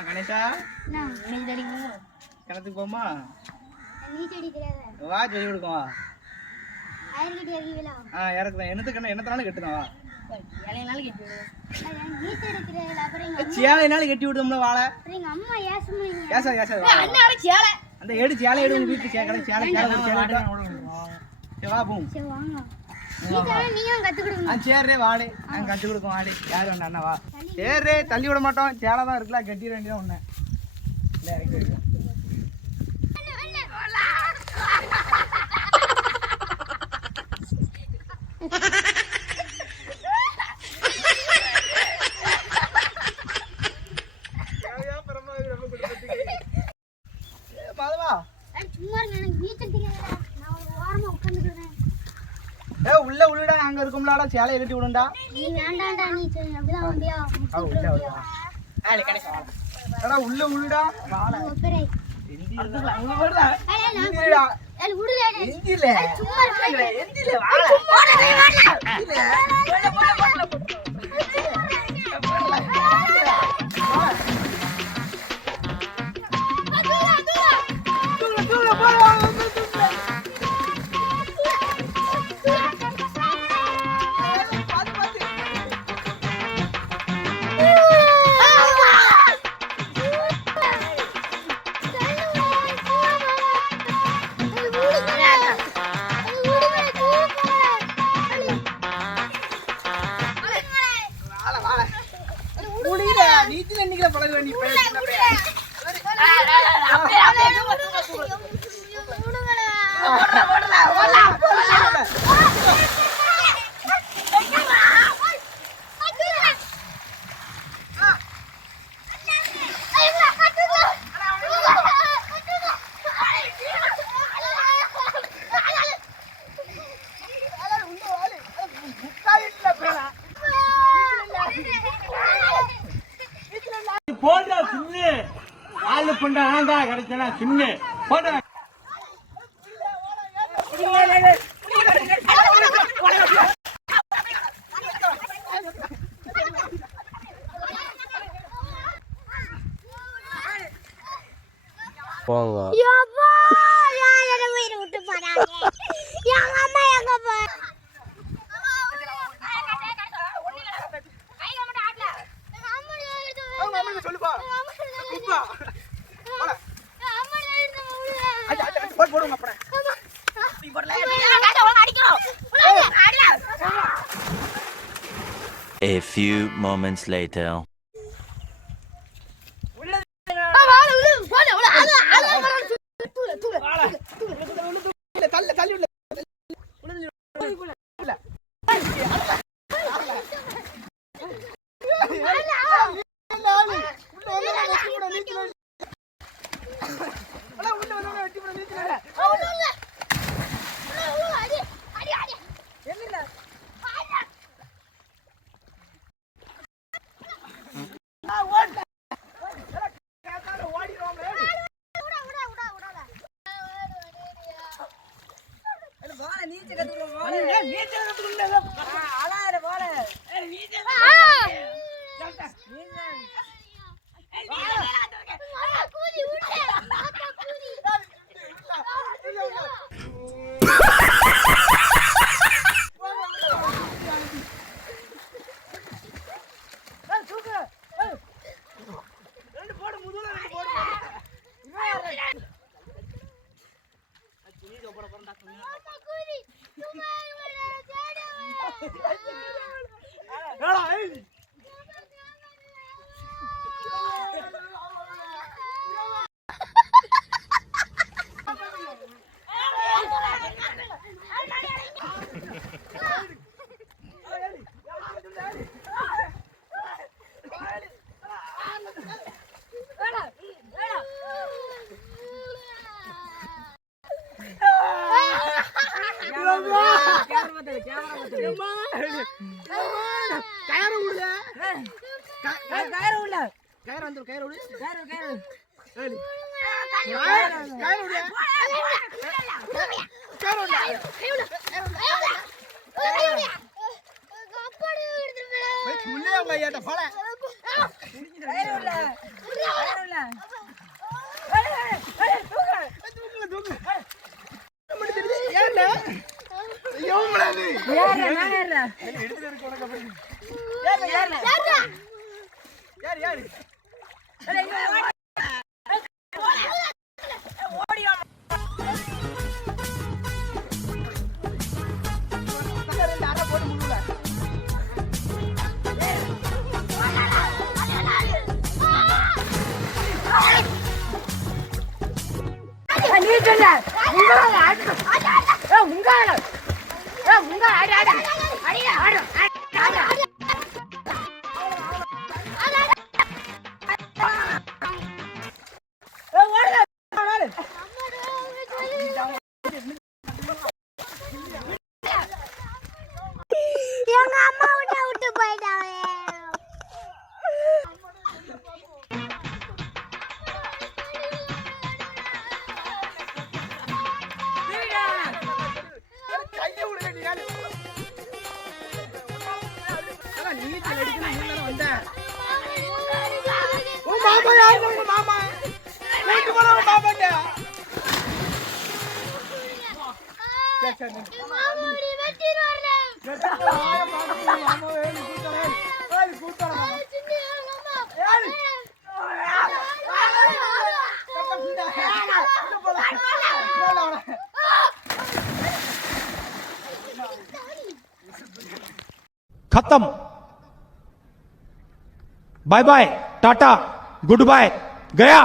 கணேஷா கிணத்துக்கு போமா வா சொல்லி கொடுக்கும் இறக்குதான் என்னத்தனாலும் கட்டுதான் சேலைனாலும் கட்டி விடுதோம்ல வாழை அந்த எடு சேலை எடு வீட்டுக்கு சேலை சேலை வா போம் சரி வாடு நாங்கள் கற்றுக் கொடுக்கோம் வாடு யார் வேண்டாம் அண்ணா வா சரி தள்ளி விட மாட்டோம் சேலை தான் இருக்கலாம் கட்டிட வேண்டியதான் ஒன்று இல்லை இறக்கி வைக்கும் உள்ள உள்ளடா அங்க இருக்கும்லடா சேலைய கட்டி விடுண்டா நீ வேண்டாம்டா நீ அப்படிதான் வந்தியா ஆளே கணேசா அடா உள்ள உள்ளடா வாடா ஒப்பரே உள்ள வரடா இந்திடா ஏய் உடுடா இந்தில சும்மா இந்தில வாடா நீச்சல் என்னைக்கு பழக வேண்டிய போடா சின்ன ஆளு பண்ணா ஆண்டா கிடைச்சனா சின்ன போடா போங்க யப்பா யாரட உயிரை விட்டு போறாங்க எங்க அம்மா எங்க போ A few moments later. Boleh எடுத்துட்டு இருக்க உனக்கு அப்படி. ஏறு. ஏறு. எங்க அம்மா விட்டு போயிட்டாவே. கையை விடுங்க நீ. நீச்சல் அடிக்கணும் முன்னால வந்த. உன் மாமா யாரு? உங்க மாமா கூட்டு போன உங்க மாமாட்ட. சரி. மாமா ஓடி வெட்டிடுவாரு. மாமா வேணு கூட்டறா. खत्म bye bye tata goodbye गया।